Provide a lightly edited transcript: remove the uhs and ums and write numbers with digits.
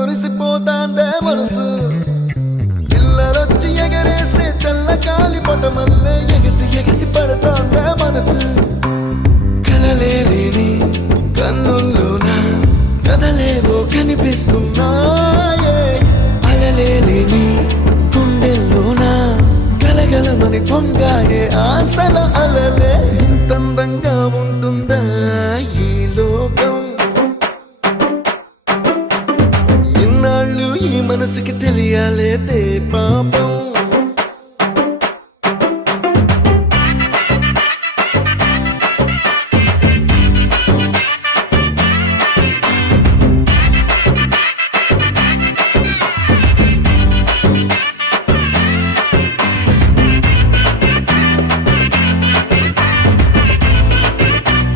మురిసిపోతాందే మనసు పిల్లలొచ్చి ఎగరేసే తెల్ల కాలి పటమల్లే ఎగిసి ఎగిసి పడతాందే మనసు కలలేని కన్నుల్లోన కదలేవో కనిపిస్తున్నాయే అలలేని గుండెల్లోన గలగలమని పొంగాయే ఆశల అలలే ఇంతందంగా ఉంటుందా ఈ లోకం ఇన్నాళ్ళు ఈ మనసుకి తెలియాలేదే పాప